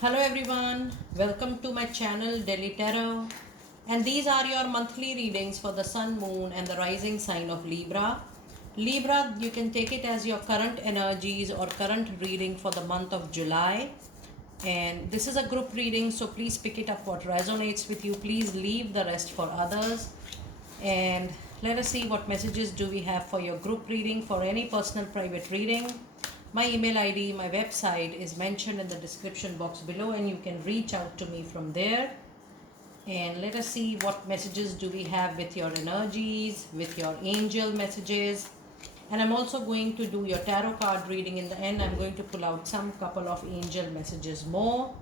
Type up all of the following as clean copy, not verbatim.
Hello everyone, welcome to my channel Delhi Tarot, and these are your monthly readings for the Sun, Moon and the rising sign of Libra. Libra, you can take it as your current energies or current reading for the month of July. And this is a group reading, so please pick it up what resonates with you. Please leave the rest for others. And let us see what messages do we have for your group reading. For any personal private reading, my email ID, my website is mentioned in the description box below, and you can reach out to me from there. And let us see what messages do we have with your energies, with your angel messages. And I'm also going to do your tarot card reading in the end. I'm going to pull out some couple of angel messages more.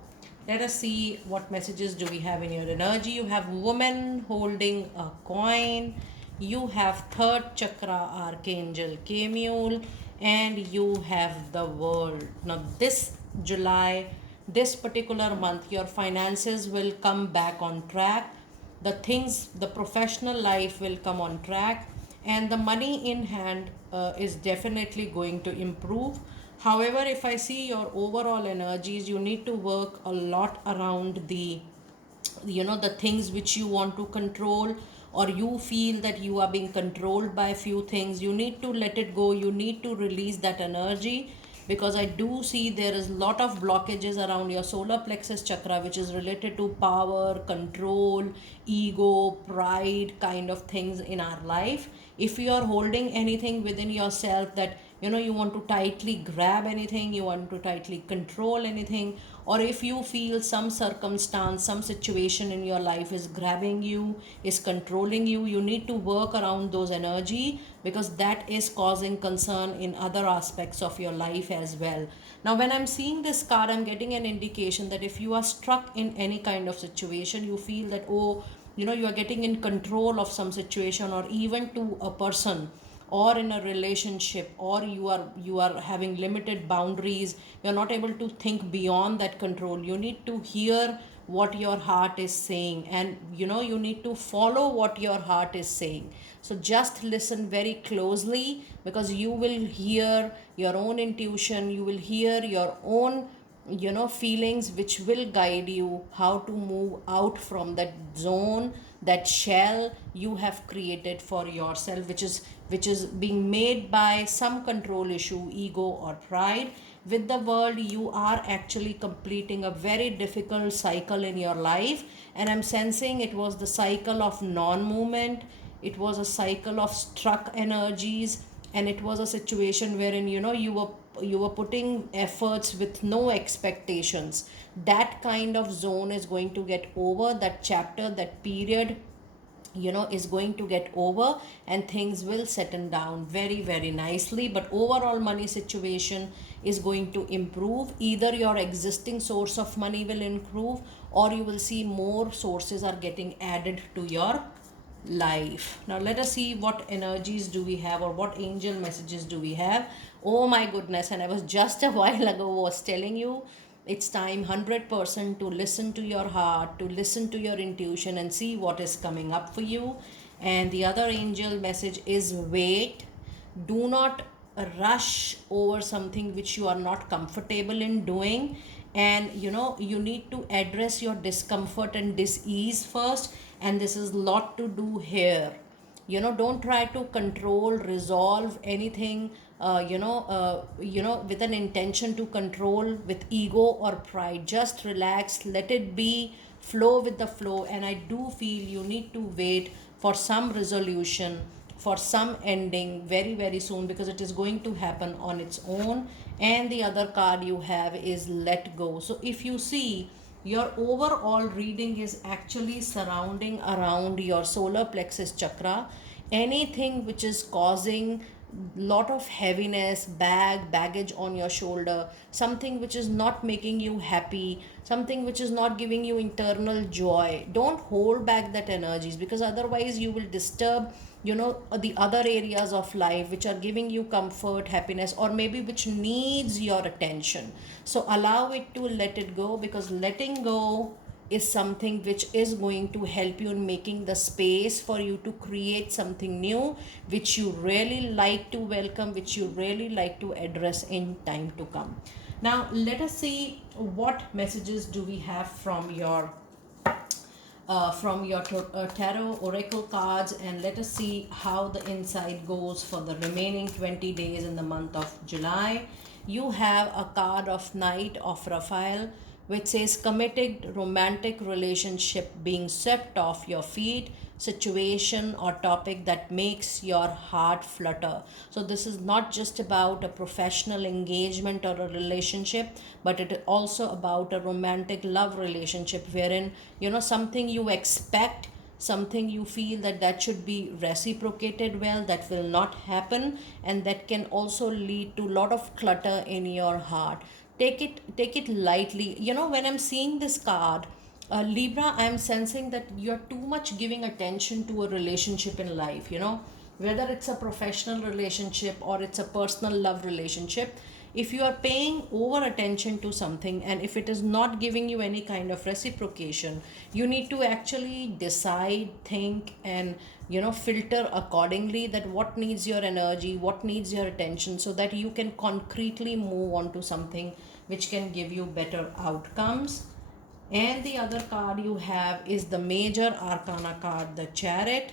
Let us see what messages do we have in your energy. You have woman holding a coin. You have third chakra archangel Kemule, and you have the world. Now this July, this particular month, your finances will come back on track. The professional life will come on track, and the money in hand is definitely going to improve. However, if I see your overall energies, you need to work a lot around the things which you want to control, or you feel that you are being controlled by a few things. You need to let it go, you need to release that energy, because I do see there is a lot of blockages around your solar plexus chakra, which is related to power, control, ego, pride kind of things in our life. If you are holding anything within yourself that you want to tightly grab anything, you want to tightly control anything, or if you feel some circumstance, some situation in your life is grabbing you, is controlling you, you need to work around those energy, because that is causing concern in other aspects of your life as well. Now when I'm seeing this card, I'm getting an indication that if you are stuck in any kind of situation, you feel that, oh, you are getting in control of some situation, or even to a person, or in a relationship, or you are having limited boundaries, you're not able to think beyond that control. You need to hear what your heart is saying, and you need to follow what your heart is saying. So just listen very closely, because you will hear your own intuition, you will hear your own feelings, which will guide you how to move out from that zone, that shell you have created for yourself, which is being made by some control issue, ego or pride. With the world, you are actually completing a very difficult cycle in your life, and I'm sensing it was the cycle of non-movement, it was a cycle of struck energies, and it was a situation wherein you were putting efforts with no expectations. That kind of zone is going to get over, that chapter, that period is going to get over, and things will settle down very very nicely. But overall money situation is going to improve. Either your existing source of money will improve, or you will see more sources are getting added to your life. Now let us see what energies do we have, or what angel messages do we have. Oh my goodness, and I was just a while ago was telling you, it's time 100% to listen to your heart, to listen to your intuition, and see what is coming up for you. And the other angel message is wait. Do not rush over something which you are not comfortable in doing, and you need to address your discomfort and dis-ease first, and this is lot to do here. Don't try to control, resolve anything with an intention to control, with ego or pride. Just relax, let it be, flow with the flow. And I do feel you need to wait for some resolution, for some ending very very soon, because it is going to happen on its own. And the other card you have is let go. So if you see, your overall reading is actually surrounding around your solar plexus chakra. Anything which is causing lot of heaviness, baggage on your shoulder, something which is not making you happy, something which is not giving you internal joy, don't hold back that energies, because otherwise you will disturb the other areas of life which are giving you comfort, happiness, or maybe which needs your attention. So allow it to let it go, because letting go is something which is going to help you in making the space for you to create something new, which you really like to welcome, which you really like to address in time to come. Now let us see what messages do we have from your tarot oracle cards, and let us see how the insight goes for the remaining 20 days in the month of July. You have a card of Knight of Raphael, which says committed romantic relationship being swept off your feet, situation or topic that makes your heart flutter. So this is not just about a professional engagement or a relationship, but it is also about a romantic love relationship wherein something you expect, something you feel that should be reciprocated well, that will not happen, and that can also lead to a lot of clutter in your heart. Take it lightly. When I'm seeing this card, Libra, I'm sensing that you're too much giving attention to a relationship in life, whether it's a professional relationship or it's a personal love relationship. If you are paying over attention to something and if it is not giving you any kind of reciprocation, you need to actually decide, think, and filter accordingly, that what needs your energy, what needs your attention, so that you can concretely move on to something which can give you better outcomes. And the other card you have is the major arcana card, the Chariot,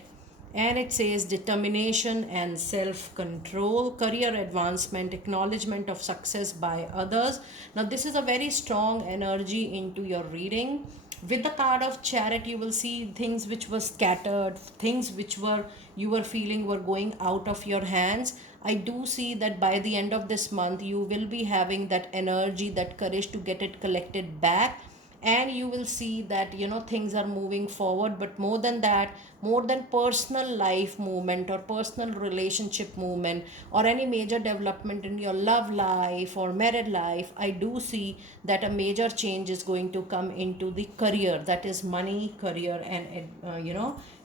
and it says determination and self control, career advancement, acknowledgement of success by others. Now this is a very strong energy into your reading. With the card of Chariot, you will see things which were scattered, things which were you were feeling were going out of your hands. I do see that by the end of this month you will be having that energy, that courage to get it collected back, and you will see that things are moving forward. But more than that, more than personal life movement or personal relationship movement or any major development in your love life or married life, I do see that a major change is going to come into the career, that is money, career, and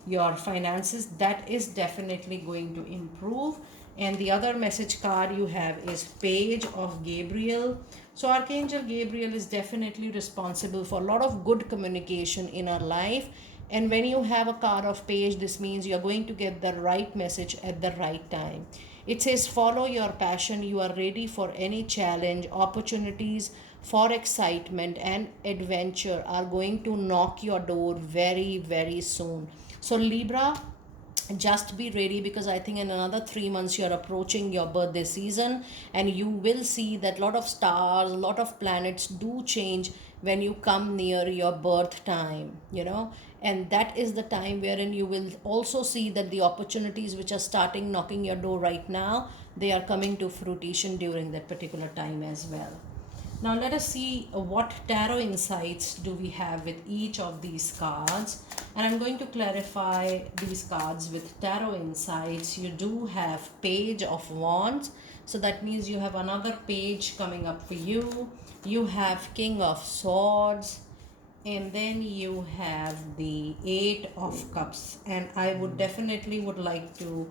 your finances. That is definitely going to improve. And the other message card you have is Page of Gabriel. So Archangel Gabriel is definitely responsible for a lot of good communication in our life. And when you have a card of Page, this means you're going to get the right message at the right time. It says follow your passion. You are ready for any challenge. Opportunities for excitement and adventure are going to knock your door very, very soon. So Libra, just be ready, because I think in another 3 months you're approaching your birthday season, and you will see that a lot of stars, a lot of planets do change when you come near your birth time, and that is the time wherein you will also see that the opportunities which are starting knocking your door right now, they are coming to fruition during that particular time as well. Now let us see what tarot insights do we have with each of these cards. And I'm going to clarify these cards with tarot insights. You do have Page of Wands. So that means you have another page coming up for you. You have King of Swords. And then you have the Eight of Cups. And I would definitely would like to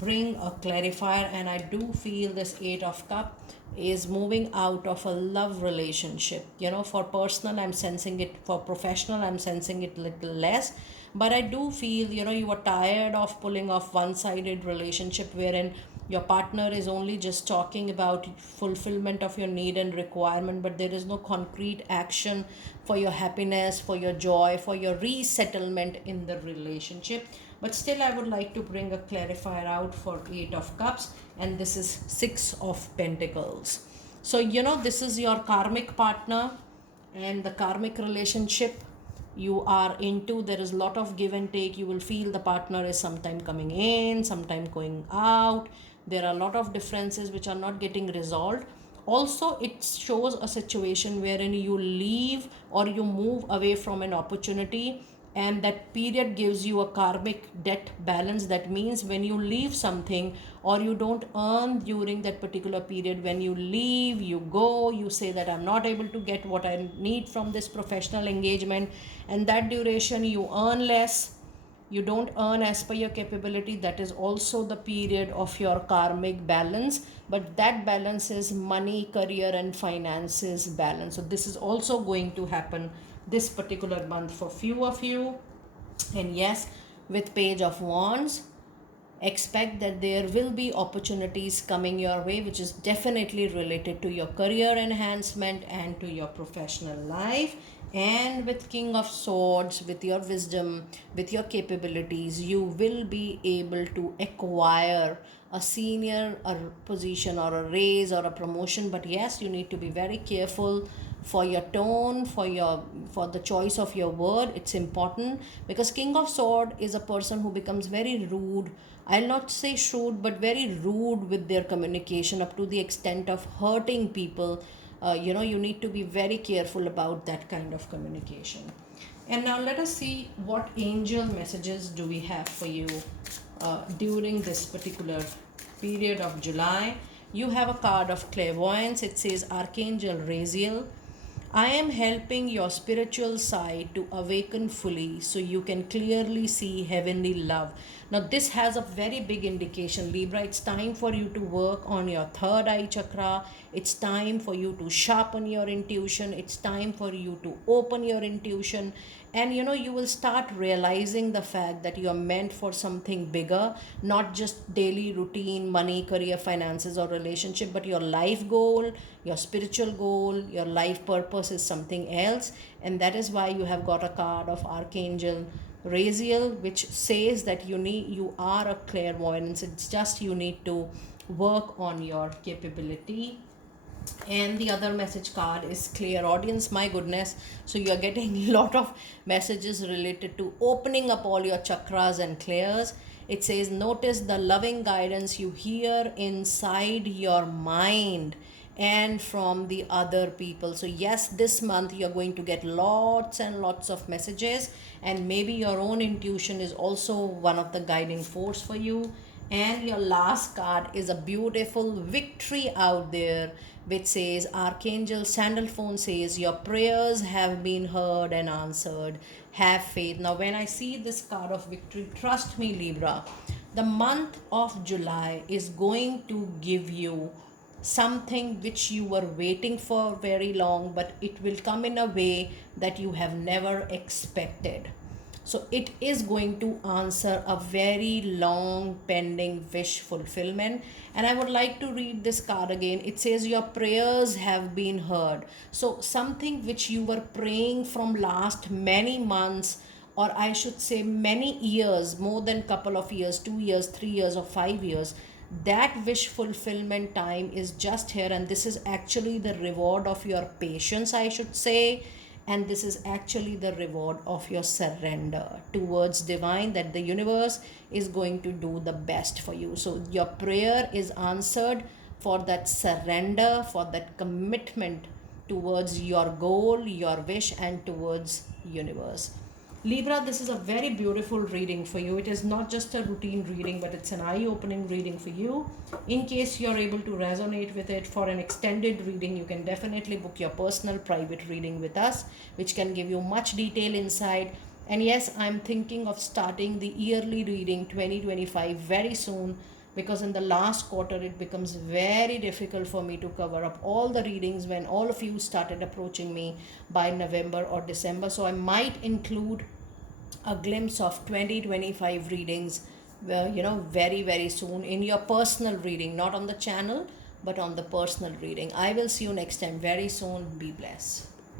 bring a clarifier, and I do feel this Eight of Cup is moving out of a love relationship. For personal I'm sensing it, for professional I'm sensing it little less, but I do feel you are tired of pulling off one-sided relationship wherein your partner is only just talking about fulfillment of your need and requirement, but there is no concrete action for your happiness, for your joy, for your resettlement in the relationship. But still I would like to bring a clarifier out for Eight of Cups, and this is Six of Pentacles. So this is your karmic partner, and the karmic relationship you are into, there is a lot of give and take. You will feel the partner is sometime coming in, sometime going out. There are a lot of differences which are not getting resolved. Also it shows a situation wherein you leave or you move away from an opportunity, and that period gives you a karmic debt balance. That means when you leave something or you don't earn during that particular period, when you leave, you go, you say that I'm not able to get what I need from this professional engagement, and that duration you earn less, you don't earn as per your capability. That is also the period of your karmic balance, but that balance is money, career, and finances balance. So this is also going to happen this particular month for few of you. And yes, with Page of Wands, Expect that there will be opportunities coming your way, which is definitely related to your career enhancement and to your professional life. And with King of Swords, with your wisdom, with your capabilities, you will be able to acquire a senior a position or a raise or a promotion. But yes, you need to be very careful for your tone, for the choice of your word. It's important, because King of Sword is a person who becomes very rude. I'll not say shrewd, but very rude with their communication, up to the extent of hurting people. You need to be very careful about that kind of communication. And now let us see what angel messages do we have for you during this particular period of July. You have a card of clairvoyance. It says Archangel Raziel, I am helping your spiritual side to awaken fully so you can clearly see heavenly love. Now, this has a very big indication, Libra. It's time for you to work on your third eye chakra. It's time for you to sharpen your intuition. It's time for you to open your intuition. And you will start realizing the fact that you are meant for something bigger, not just daily routine, money, career, finances, or relationship, but your life goal, your spiritual goal, your life purpose is something else. And that is why you have got a card of Archangel Raziel, which says that you are a clairvoyant. It's just you need to work on your capability. And the other message card is clairaudience. My goodness, so you are getting a lot of messages related to opening up all your chakras and clairs. It says, notice the loving guidance you hear inside your mind and from the other people. So yes, this month you're going to get lots and lots of messages, and maybe your own intuition is also one of the guiding force for you. And your last card is a beautiful victory out there, which says Archangel Sandalphon says, your prayers have been heard and answered. Have faith. Now, when I see this card of victory, trust me, Libra, the month of July is going to give you something which you were waiting for very long, but it will come in a way that you have never expected. So it is going to answer a very long pending wish fulfillment. And I would like to read this card again. It says, your prayers have been heard. So something which you were praying from last many months, or I should say many years, more than couple of years, 2 years, 3 years, or 5 years, that wish fulfillment time is just here. And this is actually the reward of your patience, I should say. And this is actually the reward of your surrender towards divine, that the universe is going to do the best for you. So your prayer is answered for that surrender, for that commitment towards your goal, your wish, and towards universe. Libra, this is a very beautiful reading for you. It is not just a routine reading, but it's an eye-opening reading for you. In case you're able to resonate with it for an extended reading, you can definitely book your personal private reading with us, which can give you much detail insight. And yes, I'm thinking of starting the yearly reading 2025 very soon, because in the last quarter it becomes very difficult for me to cover up all the readings when all of you started approaching me by November or December. So I might include a glimpse of 2025 readings very, very soon in your personal reading, not on the channel but on the personal reading. I will see you next time very soon. Be blessed.